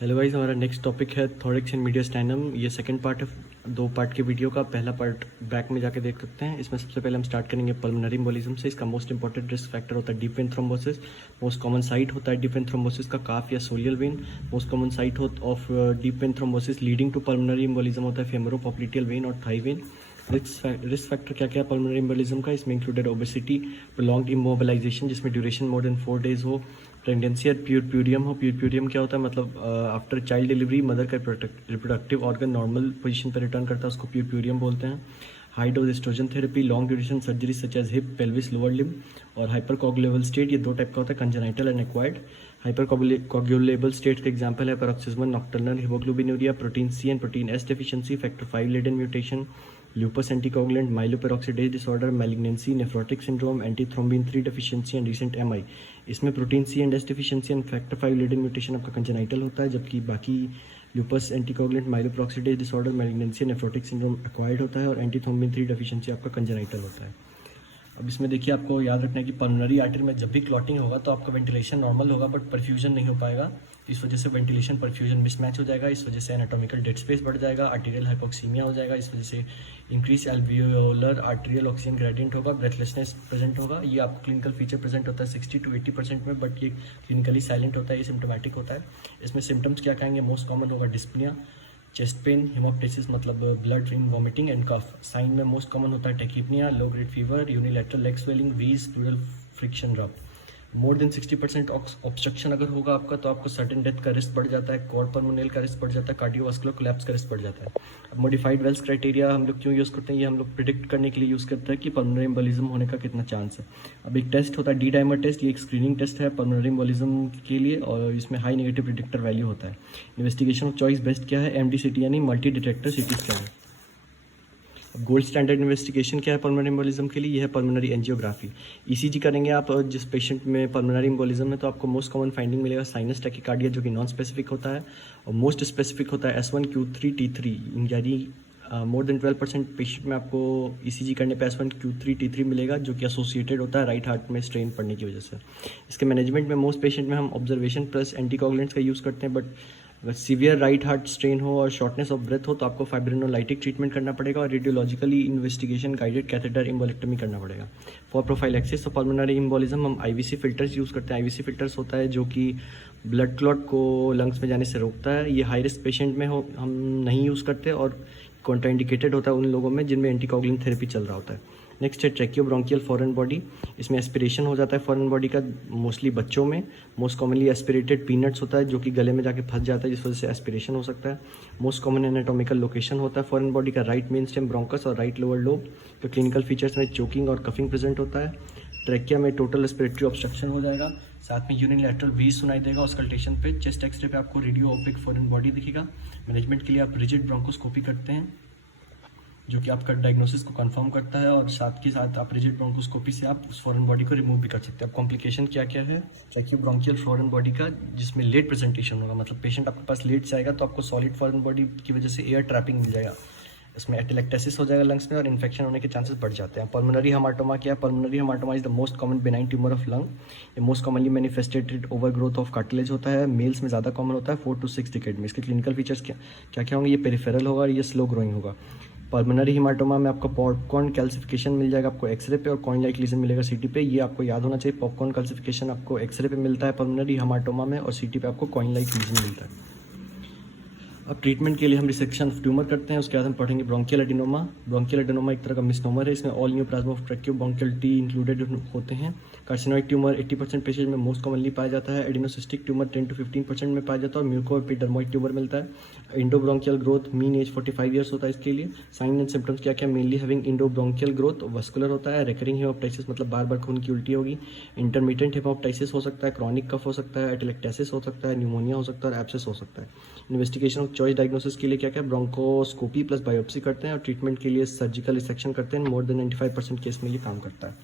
Hello guys, हमारा next topic है thorax and मीडियास्टाइनम। ये सेकंड पार्ट है 2 पार्ट के वीडियो का। पहला पार्ट बैक में जाके देख सकते हैं। इसमें सबसे पहले हम स्टार्ट करेंगे पल्मोनरी एम्बोलिज्म से। इसका मोस्ट इंपॉर्टेंट रिस्क फैक्टर होता है deep vein thrombosis. Most common site होता है डीप वेन थ्रोम्बोसिस का काफ या soleal vein. Most common site of deep vein thrombosis leading to pulmonary embolism होता है फेमोरोपोप्लिटियल वेन और थाई वेन। रिस्क फैक्टर क्या क्या है पल्मोनरी एम्बोलिज्म का? इसमें इंक्लूडेड ओबेसिटी, प्रोलॉन्ग्ड इमोबिलाइजेशन जिसमें ड्यूरेशन मोर देन 4 days हो, प्रेगनेंसी और प्यूरप्यूरियम हो। प्यूरप्यूरियम क्या होता है? मतलब आफ्टर चाइल्ड डिलीवरी मदर का रिप्रोडक्टिव ऑर्गन नॉर्मल पोजीशन पर रिटर्न करता है, उसको प्यूरप्यूरियम बोलते हैं। High dose oestrogen therapy, long duration surgery such as hip, pelvis, lower limb और हाइपरकोगुलेबल स्टेट। ये 2 टाइप का होता है, congenital and acquired. Hypercoagulable state का एग्जांपल है paroxysmal nocturnal haemoglobinuria, protein C and protein S deficiency, factor 5 Leiden mutation, lupus anticoagulant, myeloperoxidase disorder, malignancy, nephrotic syndrome, antithrombin 3 deficiency and recent MI. इसमें protein C and S deficiency and factor 5 Leiden mutation आपका congenital होता है, जबकि बाकी lupus anticoagulant, myeloperoxidase disorder, malignancy, nephrotic syndrome acquired होता है और antithrombin 3 deficiency आपका कंजेनाइटल होता है। अब इसमें देखिए, आपको याद रखना है कि पल्मोनरी आर्टरी में जब भी क्लॉटिंग होगा तो आपका वेंटिलेशन नॉर्मल होगा बट परफ्यूजन नहीं हो पाएगा। इस वजह से वेंटिलेशन परफ्यूजन मिसमैच हो जाएगा। इस वजह से एनाटॉमिकल डेड स्पेस बढ़ जाएगा, आर्टीरियल हाइपोक्सीमिया हो जाएगा। इस वजह से increase alveolar arterial oxygen gradient होगा, ब्रेथलेसनेस प्रेजेंट होगा। ये आपको क्लिनिकल फीचर प्रेजेंट होता है 60 to 80% में, बट ये क्लिनिकली साइलेंट होता है, ये सिम्टोमेटिक होता है। इसमें सिम्टम्स क्या कहेंगे? मोस्ट कॉमन होगा डिस्पनिया, चेस्ट पेन, हिमोप्टेसिस मतलब blood in vomiting and cough. Sign में मोस्ट कॉमन होता है tachypnoea, low grade fever, unilateral leg swelling, wheeze, pleural friction rub. More then 60% obstruction अगर होगा आपका तो आपको सर्टेन डेथ का रिस्क बढ़ जाता है, कॉर्ड पल्मोनल का रिस्क बढ़ जाता है, कार्डियोवास्कुलर कोलैप्स का रिस्क बढ़ जाता है। अब मॉडिफाइड वेल्स क्राइटेरिया हम लोग क्यों यूज़ करते हैं? ये हम लोग प्रिडिक्ट करने के लिए यूज़ करते हैं कि पल्मोनरी एम्बोलिज्म होने का कितना चांस है। अब एक टेस्ट होता है डी डाइमर टेस्ट, ये एक स्क्रीनिंग टेस्ट है पल्मोनरी एम्बोलिज्म के लिए और इसमें हाई नेगेटिव प्रिडिक्टर वैल्यू होता है। इन्वेस्टिगेशन ऑफ चॉइस बेस्ट क्या है? MDCT यानी multi detector CT scan. Gold standard investigation क्या है पल्मोनरी एम्बोलिज्म के लिए? यह है पल्मोनरी एंजियोग्राफी। ECG करेंगे आप जिस पेशेंट में पल्मोनरी एम्बोलिज्म है तो आपको मोस्ट कॉमन फाइंडिंग मिलेगा साइनस टैकिकार्डिया, जो कि नॉन स्पेसिफिक होता है, और मोस्ट स्पेसिफिक होता है S1Q3T3, यानी मोर देन 12% पेशेंट में आपको ECG करने पे S1Q3T3 मिलेगा, जो कि एसोसिएटेड होता है राइट हार्ट में स्ट्रेन पड़ने की वजह से। इसके मैनेजमेंट में मोस्ट पेशेंट में हम ऑब्जर्वेशन प्लस एंटीकोगुलेंट्स का यूज़ करते हैं, बट अगर सीवियर राइट हार्ट स्ट्रेन हो और शॉर्टनेस ऑफ ब्रेथ हो तो आपको फाइब्रिनोलाइटिक ट्रीटमेंट करना पड़ेगा और radiologically investigation guided catheter embolectomy करना पड़ेगा। For prophylaxis of pulmonary embolism हम IVC फिल्टर्स यूज़ करते हैं। IVC फिल्टर्स होता है जो कि ब्लड क्लॉट को लंग्स में जाने से रोकता है। ये हाई रिस्क पेशेंट में हो हम नहीं यूज़ करते और कॉन्ट्राइंडिकेटेड होता है उन लोगों में जिनमें एंटीकोगुलेंट थेरेपी चल रहा होता है। नेक्स्ट है ट्रैकियोब्रोंकियल फॉरेन बॉडी। इसमें एस्पिरेशन हो जाता है फॉरेन बॉडी का, मोस्टली बच्चों में। मोस्ट कॉमनली एस्पिरेटेड पीनट्स होता है जो कि गले में जाके फंस जाता है, जिस वजह से एस्पिरेशन हो सकता है। मोस्ट कॉमन एनाटॉमिकल लोकेशन होता है फॉरेन बॉडी का राइट मेन स्टेम ब्रोंकस और राइट लोअर लोब। तो क्लिनिकल फीचर्स में चोकिंग और कफिंग प्रेजेंट होता है। ट्रैकिया में टोटल एस्पिरेटरी ऑब्स्ट्रक्शन हो जाएगा, साथ में यूनिलैटरल वीज सुनाई देगा ऑस्कल्टेशन पे। चेस्ट एक्सरे पे आपको रेडियो ओपिक फॉरेन बॉडी दिखेगा। मैनेजमेंट के लिए आप रिजिड ब्रोंकोस्कोपी करते हैं जो कि आपका डायग्नोसिस को कंफर्म करता है, और साथ के साथ आप रिजिड ब्रोंकोस्कोपी से आप उस फॉरेन बॉडी को रिमूव भी कर सकते हैं। अब कॉम्प्लिकेशन क्या क्या है ट्रैकियोब्रोंकियल फॉरेन बॉडी का? जिसमें लेट प्रेजेंटेशन होगा, मतलब पेशेंट आपके पास लेट से आएगा तो आपको सॉलिड फॉरेन बॉडी की वजह से एयर ट्रैपिंग मिल जाएगा, इसमें एटेलेक्टेसिस हो जाएगा लंग्स में और इन्फेक्शन होने के चांसेस बढ़ जाते हैं। पल्मोनरी हेमाटोमा क्या है? Pulmonary haematoma is the most common benign tumour of lung. ये most commonly manifested overgrowth of cartilage होता है, मेल्स में ज़्यादा कॉमन होता है 4 to 6 डिकेड में। इसके क्लिनिकल फीचर्स क्या क्या होंगे? ये पेरिफेरल होगा और ये स्लो ग्रोइंग होगा। पल्मोनरी हेमाटोमा में आपको पॉपकॉर्न कैल्सिफिकेशन मिल जाएगा आपको एक्सरे पे, और कॉइन लाइक लीजन मिलेगा CT पे। ये आपको याद होना चाहिए, पॉपकॉर्न कैल्सिफिकेशन आपको एक्सरे पे मिलता है पल्मोनरी हेमाटोमा में, और CT पे आपको कॉइन लाइक लीजन मिलता है। अब ट्रीटमेंट के लिए हम रिसेक्शन ऑफ ट्यूमर करते हैं, उसके बाद हम पढ़ेंगे ब्रोंकियल एडिनोमा। ब्रोंकियल एडिनोमा एक तरह का मिसनोमर है, इसमें ऑल न्यूप्लाज्मा ऑफ ट्रैकियोब्रोंकियल टी इंक्लूडेड होते हैं। कार्सिनोइड ट्यूमर 80% पेशेंट में मोस्ट कॉमनली पाया जाता है। एडिनोसिस्टिक ट्यूमर 10 to 15% में पाया जाता है, और म्यूकोएपिडर्मोइड ट्यूमर मिलता है। इंडोब्रोंकियल ग्रोथ मीन एज 45 ईयर्स होता है इसके लिए। साइन एंड सिम्टम्स क्या क्या? मेनली हैविंग इंडोब्रोंकियल ग्रोथ, वस्कुलर होता है, रिकरिंग हेमोप्टाइसिस मतलब बार बार खून की उल्टी होगी, इंटरमीडिएट हेमोप्टाइसिस हो सकता है, क्रॉनिक कफ हो सकता है, एटेलेक्टेसिस हो सकता है, न्यूमोनिया हो सकता है और एब्सेस हो सकता है। इन्वेस्टिगेशन ऑफ चॉइस डायग्नोसिस के लिए क्या क्या? ब्रोंकोस्कोपी प्लस बायोप्सी करते हैं, और ट्रीटमेंट के लिए सर्जिकल रिसेक्शन करते हैं। मोर देन 95% केस में ये काम करता है।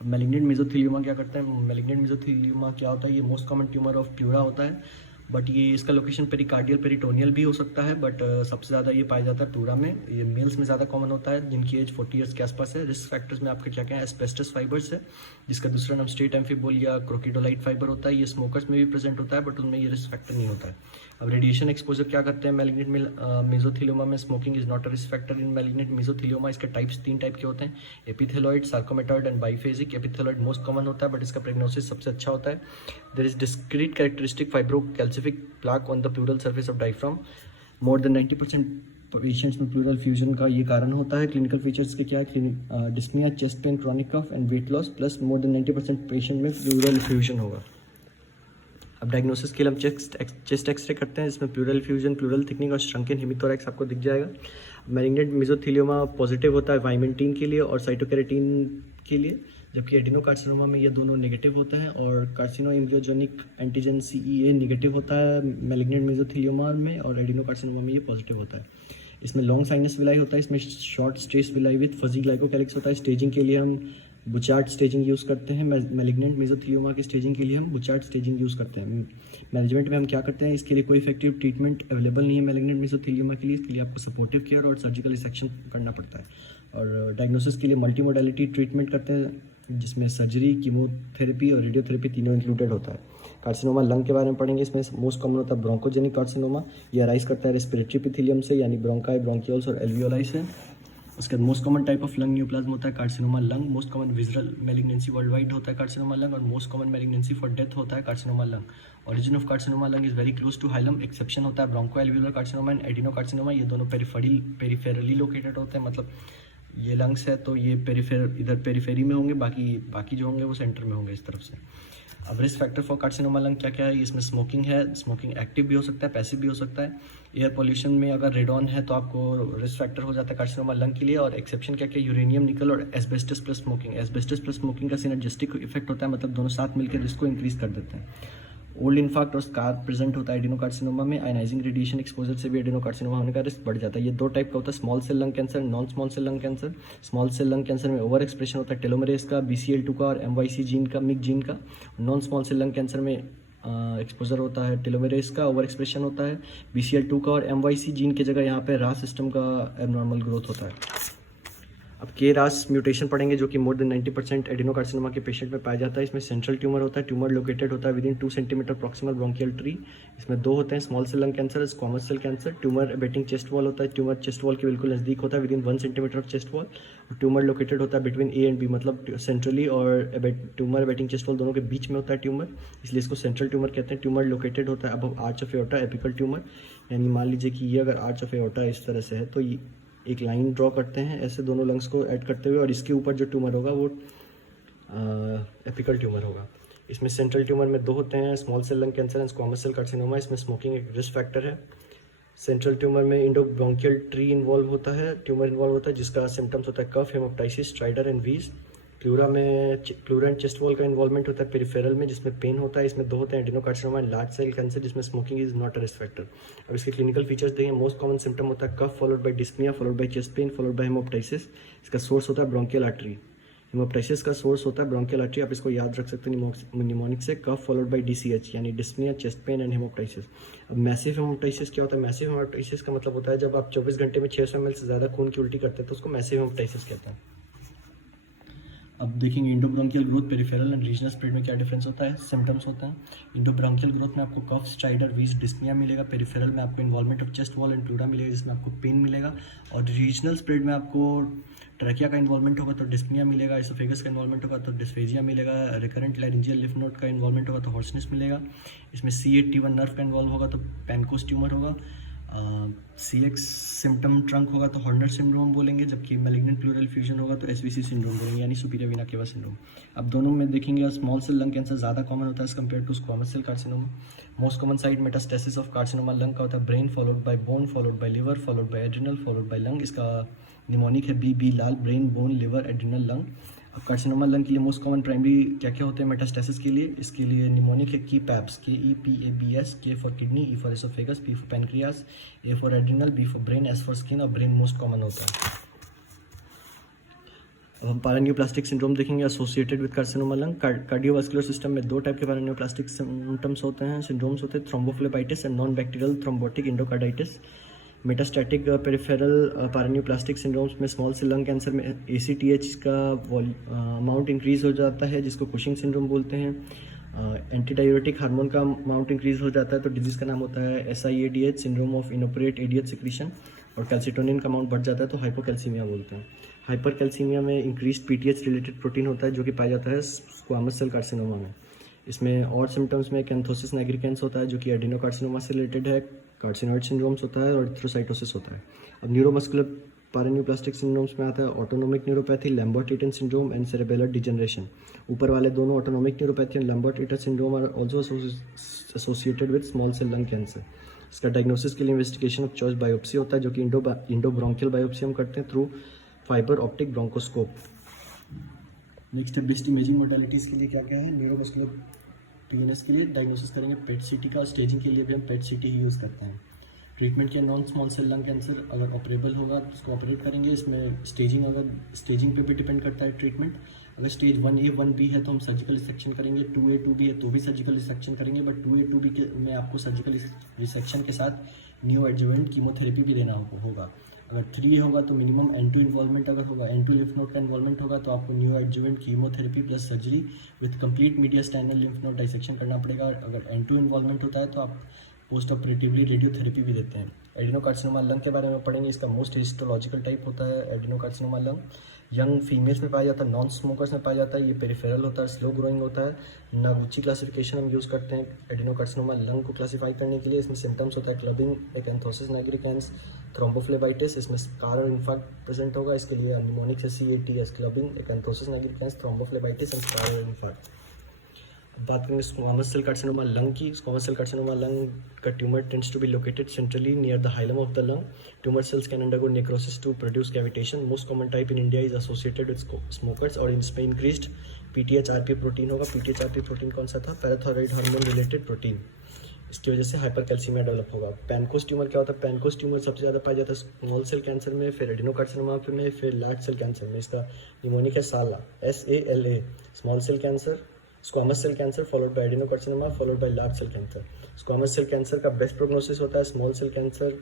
अब मैलिग्नेंट मेसोथेलियोमा क्या करता है? मैलिग्नेंट मेसोथेलियोमा क्या होता है? ये most common tumour of pleura होता है, बट ये इसका लोकेशन पेरिकार्डियल पेरिटोनियल भी हो सकता है, बट सबसे ज़्यादा ये पाया जाता है प्लूरा में। ये मेल्स में ज़्यादा कॉमन होता है जिनकी एज 40 ईयर्स के आसपास है। रिस्क फैक्टर्स में आपके क्या क्या है, एस्बेस्टस फाइबर्स है जिसका दूसरा नाम स्ट्रेट एम्फीबोल या क्रोकिडोलाइट फाइबर होता है। ये स्मोकर्स में भी प्रेजेंट होता है बट उनमें ये रिस्क फैक्टर नहीं होता है। अब रेडिएशन एक्सपोजर क्या करते हैं मैलिग्नेंट मेसोथेलियोमा में? Smoking is not a risk factor in malignant mesothelioma. इसके टाइप्स 3 टाइप के होते हैं, epithelioid, sarcomatoid and biphasic. Epithelioid most common होता है बट इसका प्रेगनोसिस सबसे अच्छा होता है। There is discrete characteristic fibrocalcific plaque on the pleural surface of diaphragm. More than 90% patients में प्लूरल फ्यूजन का ये कारण होता है। क्लिनिकल फीचर्स के क्या है? Dyspnoea, chest pain, chronic cough and weight loss, plus more than 90% patient में प्लूरल फ्यूजन होगा। अब डायग्नोसिस के लिए हम चेस्ट एक्सरे करते हैं जिसमें प्लूरल फ्यूजन, प्लूरल थिकनिंग और श्रंकन हेमिथोरैक्स आपको दिख जाएगा। मैलिग्नेंट मेसोथेलियोमा पॉजिटिव होता है वाइमेंटीन के लिए और साइटोकेरेटिन के लिए, जबकि एडिनोकार्सिनोमा में ये दोनों नेगेटिव होता है। और कार्सिनो एंजियोजेनिक एंटीजन CEA नेगेटिव होता है मैलिग्नेंट मेसोथेलियोमा में, और एडिनोकार्सिनोमा में ये पॉजिटिव होता है। इसमें लॉन्ग साइनस विलाई होता है, इसमें short stress villi with fuzzy glycocalyx होता है। स्टेजिंग के लिए हम बुचार्ड स्टेजिंग यूज़ करते हैं। मैलिग्नेंट मेसोथेलियोमा की स्टेजिंग के लिए हम बुचार्ड स्टेजिंग यूज़ करते हैं। मैनेजमेंट में हम क्या करते हैं, इसके लिए कोई इफेक्टिव ट्रीटमेंट अवेलेबल नहीं है मैलिग्नेंट मेसोथेलियोमा के लिए। इसके लिए आपको सपोर्टिव केयर और सर्जिकल रिसेक्शन करना पड़ता है। और डायग्नोसिस के लिए मल्टी मोडालिटी ट्रीटमेंट करते हैं जिसमें सर्जरी, कीमोथेरेपी और रेडियोथेरेपी तीनों इंक्लूडेड होता है। कार्सिनोमा लंग के बारे में पढ़ेंगे। इसमें मोस्ट कॉमन होता है ब्रोंकोजेनिक कार्सिनोमा। ये अराइज करता है रेस्पिरेटरी एपिथेलियम से, यानी ब्रोंकाई, ब्रोंकियोल्स और एल्वियोलाई से। उसके बाद most common type of lung neoplasm होता है carcinoma lung. Most common visceral malignancy world wide होता है कार्सिनोमा लंग, और most common malignancy for death होता है carcinoma lung. Origin of carcinoma lung is very close to hilum. Exception होता है bronchoalveolar carcinoma and adenocarcinoma. ये दोनों peripherally located होते हैं, मतलब ये लंग्स है तो ये इधर पेरिफेरी में होंगे, बाकी जो होंगे वो सेंटर में होंगे इस तरफ से। अब risk factor for carcinoma lung क्या क्या है? इसमें स्मोकिंग है। स्मोकिंग एक्टिव भी हो सकता है, पैसिव भी हो सकता है। एयर पोल्यूशन में अगर रेडॉन है तो आपको रिस्क फैक्टर हो जाता है कार्सिनोमा लंग के लिए। और एक्सेप्शन क्या क्या? यूरेनियम, निकल और asbestos plus smoking. Asbestos plus smoking का सिनर्जिस्टिक इफेक्ट होता है, मतलब दोनों साथ मिलकर रिस्क को इंक्रीज कर देते हैं। ओल्ड इन्फार्क्ट और स्कार प्रेजेंट होता है एडिनोकार्सिनोमा में। आयनाइजिंग रेडिएशन एक्सपोजर से भी एडिनोकार्सिनोमा होने का रिस्क बढ़ जाता है। ये 2 टाइप का होता है, small cell lung cancer, non small cell lung cancer. Small cell lung cancer में ओवर एक्सप्रेशन होता है टेलोमेरेज का, BCL2 का और MYC जीन का, मिक जीन का। Non small cell lung cancer में एक्सपोजर होता है टेलोमेरेज का, ओवर एक्सप्रेशन होता है BCL2 का, और MYC जीन की जगह यहाँ पे RAS सिस्टम का एबनॉर्मल ग्रोथ होता है। अब KRAS म्यूटेशन पढ़ेंगे जो कि मोर देन 90% एडिनोकार्सिनोमा के पेशेंट में पाया जाता है। इसमें सेंट्रल ट्यूमर होता है। ट्यूमर लोकेटेड होता है within 2 centimetre proximal bronchial tree. इसमें 2 होते हैं, small cell lung cancer, squamous cell cancer. Tumour abutting chest wall होता है। ट्यूमर चेस्ट वॉल के बिल्कुल नज़दीक होता है with in 1 centimetre of chest wall. और ट्यूमर लोकेटेड होता है बिटवीन A एंड B, मतलब सेंट्रली और ट्यूमर अबेटिंग चेस्ट वॉल दोनों के बीच में होता है ट्यूमर, इसलिए इसको सेंट्रल ट्यूमर कहते हैं। ट्यूमर लोकेटेड होता है अब arch of aorta, apical tumour. यानी मान लीजिए कि ये अगर आर्च ऑफ एओर्टा इस तरह से है तो ये एक लाइन ड्रॉ करते हैं ऐसे दोनों लंग्स को ऐड करते हुए, और इसके ऊपर जो ट्यूमर होगा वो एपिकल ट्यूमर होगा। इसमें सेंट्रल ट्यूमर में 2 होते हैं, small cell lung cancer and squamous cell carcinoma. इसमें स्मोकिंग एक रिस्क फैक्टर है। सेंट्रल ट्यूमर में इंडोब्रोंकियल ट्री इन्वॉल्व होता है, ट्यूमर इन्वॉल्व होता है जिसका सिम्टम्स होता है कफ, हेमोप्टाइसिस, स्ट्राइडर एंड वीज। प्लूरा में प्लूरा एंड चेस्ट वॉल का इन्वॉल्वमेंट होता है पेरिफेरल में, जिसमें पेन होता है। इसमें 2 होते हैं, adenocarcinoma and large cell cancer, जिसमें smoking is not a risk factor. अब इसके क्लिनिकल फीचर्स देखें। मोस्ट कॉमन सिम्टम होता है cough followed by dyspnoea followed by chest pain followed by haemoptysis. इसका सोर्स होता है ब्रोंकियल आर्टरी। हेमोप्टाइसिस का सोर्स होता है ब्रोंकियल आर्टरी, आप इसको याद रख सकते हैं निमोनिक से। कफ फॉलोड बाय DCH यानी dyspnoea, chest pen and haemoptysis. अब मैसिव हेमोप्टाइसिस क्या होता है? मैसिव हेमोप्टाइसिस का मतलब होता है जब आप 24 घंटे में 600 ml से ज़्यादा खून की उल्टी करते हैं तो उसको मैसिव हेमोप्टाइसिस कहते हैं। अब देखेंगे endobronchial growth, peripheral and regional spread में क्या डिफरेंस होता है, सिम्टम्स होता है। इंडोब्रोंकियल ग्रोथ में आपको कफ, स्ट्राइडर, वीज, डिस्पनिया मिलेगा। पेरिफेरल में आपको involvement of chest wall and pleura मिलेगा जिसमें आपको पेन मिलेगा। और रीजनल स्प्रेड में आपको ट्रैकिया का इन्वॉल्वमेंट होगा तो डिस्पनिया मिलेगा, इसोफेगस का इन्वॉल्वमेंट होगा तो डिस्फेजिया मिलेगा, रिकरेंट लैरिंजियल लिम्फ नोड का इन्वॉल्वमेंट होगा तो हॉर्सनेस मिलेगा। इसमें C8T1 नर्व का इन्वॉल्व होगा तो पैनकोस ट्यूमर होगा। CX सिम्टम ट्रंक होगा तो हॉर्नर सिंड्रोम बोलेंगे, जबकि मैलिग्नेंट प्लूरल फ्यूजन होगा तो SVC सिंड्रोम बोलेंगे, यानी सुपीरियर वीना केवा सिंड्रोम। अब दोनों में देखेंगे स्मॉल सेल लंग कैंसर ज़्यादा कॉमन होता है as compare to squamous cell carcinoma. Most common site metastasis of carcinoma lung का होता है brain followed by bone followed by liver followed by adrenal followed by lung. इसका mnemonic है BB लाल, brain, bone, liver, adrenal, lung. अब carcinoma lung के लिए most common primary क्या क्या होते हैं मेटास्टेसिस के लिए? इसके लिए निमोनिक है KPABS, KEPABS, K for kidney, E for oesophagus, P for pancreas, A for adrenal, B for brain, S for skin, और ब्रेन मोस्ट कॉमन होता है। अब हम पैरान्यूप्लास्टिक सिंड्रोम देखेंगे associated with carcinoma lung. Cardiovascular system में दो type के पैरान्यूप्लास्टिक symptoms होते हैं, सिंड्रोम्स होते हैं, thrombophlebitis and non bacterial thrombotic endocarditis. Metastatic peripheral paraneoplastic syndromes में स्मॉल सेल लंग कैंसर में ACTH का अमाउंट इंक्रीज हो जाता है, जिसको कुशिंग सिंड्रोम बोलते हैं। एंटी डायूरेटिक हार्मोन का अमाउंट इंक्रीज हो जाता है, तो डिजीज़ का नाम होता है SIADH, सिंड्रोम ऑफ इनोपरेट एडिएच सिक्रीशन। और कैल्सिटोनिन का अमाउंट बढ़ जाता है तो हाइपोकैल्सीमिया बोलते हैं। हाइपरकैल्सीमिया में इंक्रीज PTH रिलेटेड प्रोटीन होता है, जो कि पाया जाता है स्क्वामस सेल कार्सिनोमा में। इसमें और सिम्टम्स में कैंथोसिस नाइग्रिकेंस होता है, जो कि एडिनोकार्सिनोमा से रिलेटेड है। कार्सिनोइड सिंड्रोम्स होता है और एरिथ्रोसाइटोसिस होता है। अब न्यूरोमस्कुलर पैरान्यूप्लास्टिक सिंड्रोम्स में आता है autonomic neuropathy, Lambert Eaton syndrome and cerebellar degeneration. ऊपर वाले दोनों autonomic neuropathy and Lambert Eaton syndrome are also associated with small cell lung cancer. इसका डायग्नोसिस के लिए इन्वेस्टिगेशन ऑफ चॉइस बायोप्सी होता है, जो कि इंडोब्रोंकियल बायोप्सी हम करते हैं through fibre optic bronchoscope. Next है बेस्ट इमेजिंग मोडालिटीज़ के लिए क्या क्या है। न्यूरोमस्कुलर PNS के लिए डायग्नोसिस करेंगे पेट CT का, और स्टेजिंग के लिए भी हम पेट CT ही यूज़ करते हैं। ट्रीटमेंट के non small cell lung cancer अगर ऑपरेबल होगा तो उसको ऑपरेट करेंगे। इसमें स्टेजिंग पे भी डिपेंड करता है ट्रीटमेंट। अगर स्टेज 1A 1B है तो हम सर्जिकल रिसेक्शन करेंगे, 2A 2B है तो भी सर्जिकल रिसेक्शन करेंगे, बट 2A 2B में आपको सर्जिकल रिसेक्शन के साथ न्यू एडजुवेंट कीमोथेरेपी भी देना होगा। अगर 3 होगा तो मिनिमम N2 इन्वॉल्वमेंट अगर होगा, N2 लिम्फ नोड का इन्वॉल्वमेंट होगा तो आपको neoadjuvant chemotherapy plus surgery with complete mediastinal lymph node dissection करना पड़ेगा। अगर N2 इन्वॉल्वमेंट होता है तो आप पोस्ट ऑपरेटिवली रेडियोथेरेपी भी देते हैं। एडिनोकार्सिनोमा लंग के बारे में पढ़ेंगे। इसका मोस्ट हिस्टोलॉजिकल टाइप होता है एडिनोकार्सिनोमा लंग। यंग फीमेल्स में पाया जाता है, नॉन स्मोकर्स में पाया जाता है। ये पेरिफेरल होता है, स्लो ग्रोइंग होता है। नागुची क्लासिफिकेशन हम यूज़ करते हैं एडिनोकार्सिनोमा लंग को क्लासीफाई करने के लिए। इसमें सिम्टम्स होता है क्लबिंग, एकैंथोसिस नाइग्रिकेंस, थ्रोम्बोफ्लेबाइटिस। इसमें स्कार और इन्फार्क्ट प्रेजेंट होगा। इसके लिए निमोनिक से CATS, clubbing, acanthosis nigricans, thrombophlebitis and scar और इन्फार्क्ट। बात करेंगे स्क्वामस सेल कार्सिनोमा लंग की। स्क्वामस सेल कार्सिनोमा लंग का tumour tends to be located centrally near the hilum of the lung. Tumor cells can undergo necrosis to produce cavitation. Most common type in India is associated with smokers और इसमें increased PTH-RP protein होगा. PTH-RP protein कौन सा था? Parathyroid hormone related protein. इसकी वजह से hypercalcaemia develop होगा. पैनकोस ट्यूमर क्या होता है? पैनकोस ट्यूमर सबसे ज़्यादा पाया जाता है स्मॉल सेल कैंसर में, फिर एडिनोकार्सिनोमा में, फिर लार्ज सेल कैंसर में. इसका निमोनिक है साला, SALA. Small cell cancer, squamous cell cancer followed by adenocarcinoma followed by large cell cancer. Squamous cell cancer का बेस्ट प्रोग्नोसिस होता है. Small cell cancer,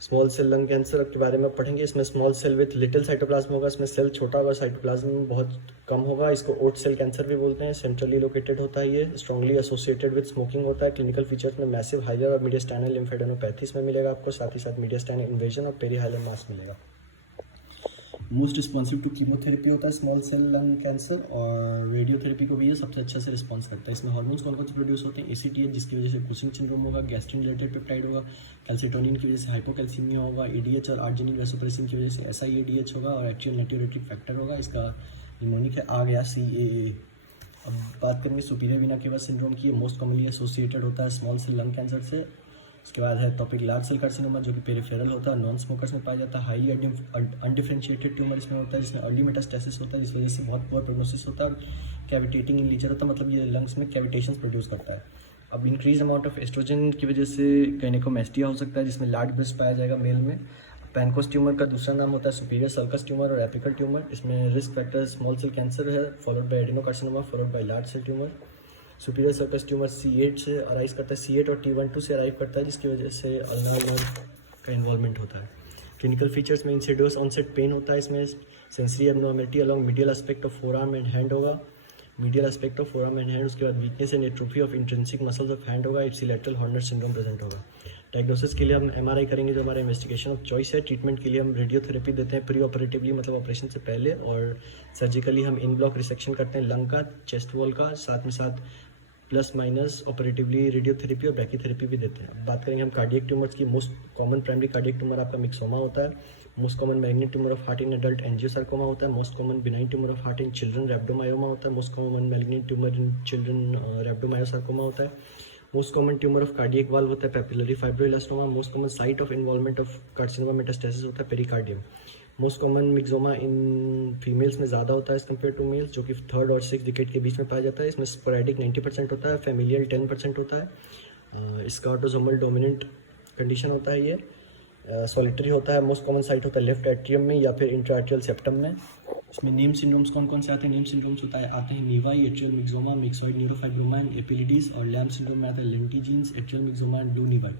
small cell lung cancer के बारे में पढ़ेंगे. इसमें small cell with little cytoplasm होगा. इसमें सेल छोटा होगा, साइटोप्लाज्म बहुत कम होगा. इसको ओट सेल कैंसर भी बोलते हैं. सेंट्रली लोकेटेड होता है. ये स्ट्रांगली एसोसिएटेड विद स्मोकिंग होता है. क्लिनिकल फीचर्स में मैसिव हाइलर और मीडियस्टाइनल लिम्फेडेनोपैथी इसमें मिलेगा आपको. साथ ही साथ मीडियस्टाइनल इन्वेजन और पेरीहाइलर मास मिलेगा. मोस्ट रिस्पॉन्सिव टू कीमोथेरेपी होता है स्मॉल सेल लंग कैंसर, और रेडियोथेरेपी को भी ये सबसे अच्छा से रिस्पॉन्स करता है. इसमें हार्मोन्स कौन कौन से प्रोड्यूस होते हैं? ACTH जिसकी वजह से कुशिंग सिंड्रोम होगा, गैस्ट्रिन रिलेटेड पेप्टाइड होगा, कैल्सिटोनिन की वजह से हाइपोकैल्सीमिया होगा, ADH और आर्जिनिन वैसोप्रेसिन की वजह से SIADH होगा, और एट्रियल नाइट्रोरेटिक फैक्टर होगा. इसका निमोनिक है आ गया CAA. अब बात करेंगे सुपीरियर वीना केवा सिंड्रोम की. मोस्ट कॉमनली एसोसिएटेड होता है स्मॉल सेल लंग कैंसर से. उसके बाद है टॉपिक लार्ज सेल कार्सिनोमा जो कि पेरिफेरल होता है, नॉन स्मोकर्स में पाया जाता है. हाईली अनडिफरेंशिएटेड ट्यूमर इसमें होता है जिसमें अर्ली मेटास्टेसिस होता है, जिस वजह से बहुत पुअर प्रोग्नोसिस होता है. कैविटेटिंग इन लीजर होता है, मतलब ये लंग्स में कैविटेशंस प्रोड्यूस करता है. अब इंक्रीज अमाउंट ऑफ एस्ट्रोजन की वजह से गायनेकोमैस्टिया हो सकता है जिसमें लार्ज ब्रेस्ट पाया जाएगा मेल में. पैनकोस ट्यूमर का दूसरा नाम होता है सुपीरियर सर्कस ट्यूमर और एपिकल ट्यूमर. इसमें risk factor small cell cancer है followed by adenocarcinoma followed by large cell tumour. Superior sulcus tumour C8 से अराइज करता है, C8 और T12 से अराइव करता है, जिसकी वजह से अल्नार नर्व का इन्वॉल्वमेंट होता है. क्लिनिकल फीचर्स में इंसिडियस ऑनसेट पेन होता है. इसमें sensory abnormality along medial aspect of forearm and hand होगा. Medial aspect of forearm and hand. उसके बाद weakness and atrophy of intrinsic muscles of hand होगा. इप्सिलैटरल हॉर्नर सिंड्रोम प्रेजेंट होगा. Diagnosis के लिए हम MRI करेंगे जो हमारा इन्वेस्टिगेशन ऑफ चॉइस है. ट्रीटमेंट के लिए हम रेडियोथेरेपी देते हैं प्री ऑपरेटिवली, मतलब ऑपरेशन से पहले, और सर्जिकली हम इन ब्लॉक रिसेक्शन करते हैं लंग का, चेस्ट वॉल का, साथ में साथ प्लस माइनस ऑपरेटिवली रेडियोथेरेपी और ब्रैकीथेरेपी भी देते हैं. बात करेंगे हम कार्डियक ट्यूमर्स की. Most common primary cardiac tumour आपका मिक्सोमा होता है. Most common malignant tumour of heart in adult angiosarcoma होता है. Most common benign tumour of heart in children rhabdomyoma होता है. Most common malignant tumour in children rhabdomyosarcoma होता है. Most common tumour of cardiac valve होता है papillary fibroelastoma. Most common site of involvement of carcinoma metastasis होता है pericardium. Most common myxoma in females में ज़्यादा होता है एज कम्पेयर टू मेल्स, जो कि 3rd और 6th डिकेड के बीच में पाया जाता है. इसमें स्पोरेडिक 90% होता है, फैमिलियल 10% होता है. इसका ऑटोसोमल डोमिनेंट कंडीशन होता है. ये सॉलिटरी होता है. मोस्ट कॉमन साइट होता है लेफ्ट एट्रियम में या फिर इंट्राएट्रियल सेप्टम में. इसमें नेम सिंड्रोम्स कौन कौन से आते हैं? नेम सिंड्रोम्स आते हैं naevi, atrial myxoma, myxoid neurofibroma and ephelides, और लैम्प सिंड्रोम में आता है lentigines, atrial myxoma and blue naevi.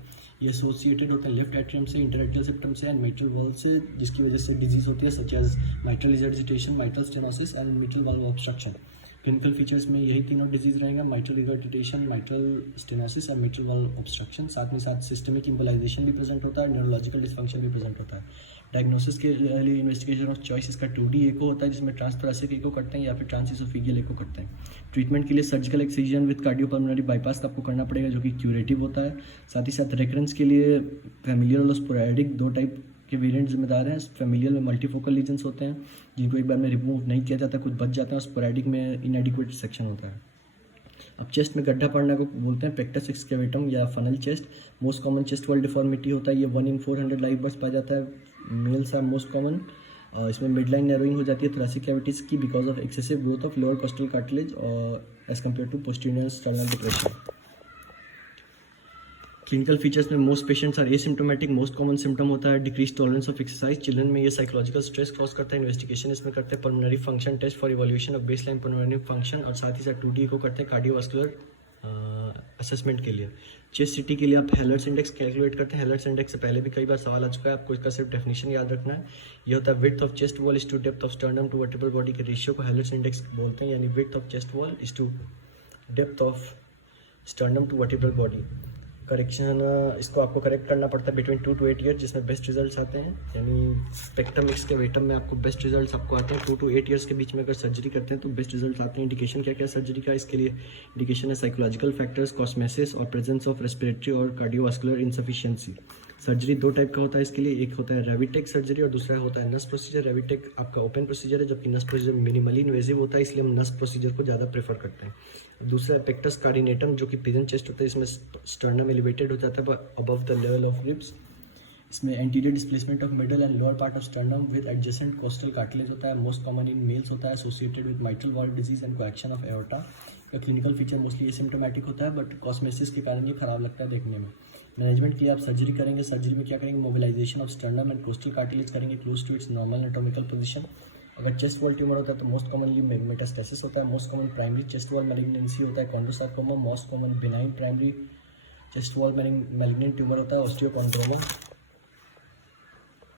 ये एसोसिएटेड होते हैं लेफ्ट एट्रियम से, इंटरएट्रियल सेप्टम से एंड मिट्रल वॉल्व से, जिसकी वजह से डिजीज होती है such as mitral regurgitation, mitral stenosis and mitral valve obstruction. Clinical features में यही तीनों डिजीज रहेगा, मिट्रल रिजर्जिटेशन, मिट्रल स्टेनोसिस और मिट्रल वाल्व ऑब्स्ट्रक्शन। साथ में साथ सिस्टमिक इम्बोलाइजेशन भी प्रेजेंट होता है, न्यूरोलॉजिकल डिस्फंक्शन भी प्रेजेंट होता है। डायग्नोसिस के लिए इन्वेस्टिगेशन ऑफ चॉइस इसका 2D एको होता है, जिसमें ट्रांसथोरेसिक एको करते हैं या फिर ट्रांसइसोफेगियल एको करते हैं। ट्रीटमेंट के लिए surgical excision with cardiopulmonary bypass आपको करना पड़ेगा, जो कि क्यूरेटिव होता है। साथ ही साथ रेकरेंस के लिए फैमिलियल और स्पोरेडिक दो टाइप के वेरिएंट जिम्मेदार हैं। फैमिलियल में मल्टीफोकल लीजन्स होते हैं जिनको एक बार में रिमूव नहीं किया जाता, कुछ बच जाते हैं, और स्पोरेडिक में इनएडिक्वेट सेक्शन होता है। अब चेस्ट में गड्ढा पड़ना को बोलते हैं पेक्टस एक्सकेवेटम या funnel chest. Most common chest wall deformity होता है, ये 1 in 400 लाइव बर्थ पाया जाता है। Males are most common. इसमें मिडलाइन नैरोइंग हो जाती है थोरेसिक कैविटीज की because of excessive growth of lower costal cartilage as compare to posterior sternal depression. Clinical features में most patients are asymptomatic. Most common symptom होता है decrease tolerance of exercise. Children में ये psychological stress cause करता है। Investigation इसमें करते हैं pulmonary function test for evolution of baseline pulmonary function, और साथ ही साथ 2D को करते हैं कार्डियोवास्कुलर असेसमेंट के लिए। चेस्ट सिटी के लिए आप हेलर्स इंडेक्स कैलकुलेट करते हैं। हेलर्स इंडेक्स से पहले भी कई बार सवाल आ चुका है, आपको इसका सिर्फ डेफिनेशन याद रखना है। ये होता है width of chest wall is to depth of sternum to vertebral body के रेशियो को हेलर्स इंडेक्स बोलते हैं, यानी width of chest wall is to depth of sternum to vertebral body. Correction इसको आपको करेक्ट करना पड़ता है बिटवीन 2 to 8 ईयर, जिसमें बेस्ट रिजल्ट्स आते हैं, यानी पेक्टम एक्सकेवेटम में आपको बेस्ट रिजल्ट्स आपको आते हैं। 2 to 8 ईयर्स के बीच में अगर सर्जरी करते हैं तो बेस्ट रिजल्ट्स आते हैं। इंडिकेशन क्या क्या सर्जरी का? इसके लिए इंडिकेशन है साइकोलॉजिकल फैक्टर्स, कॉस्मेसिस और प्रेजेंस ऑफ रेस्पिरेटरी और कार्डियोवास्कुलर इंसफिशियंसी। सर्जरी दो टाइप का होता है इसके लिए, एक होता है रेविटेक सर्जरी और दूसरा होता है नस प्रोसीजर। रेविटेक आपका ओपन प्रोसीजर है, जबकि नस प्रोसीजर मिनिमली इन्वेजिव होता है, इसलिए हम नस प्रोसीजर को ज़्यादा प्रेफर करते हैं। दूसरा है पेक्टस कार्डिनेटम, जो कि पिजन चेस्ट होता है, इसमें स्टर्नम एलिवेटेड हो जाता है above the level of ribs. इसमें anterior displacement of middle and lower part of sternum with adjacent costal cartilage होता है। मोस्ट कॉमन इन मेल्स होता है, associated with mitral valve disease and coarctation of aorta. का clinical feature mostly asymptomatic होता है, but कॉस्मेसिस के कारण ये खराब लगता है देखने में। मैनेजमेंट के लिए आप सर्जरी करेंगे। सर्जरी में क्या करेंगे? Mobilisation of sternum and costal cartilage करेंगे close to its normal anatomical position. अगर चेस्ट वॉल ट्यूमर होता है तो मोस्ट कॉमनली मेटास्टेसिस होता है। Most common primary chest wall malignancy होता है chondrosarcoma. Most common benign primary chest wall malignant tumour होता है ऑस्टियोकॉन्ड्रोमा।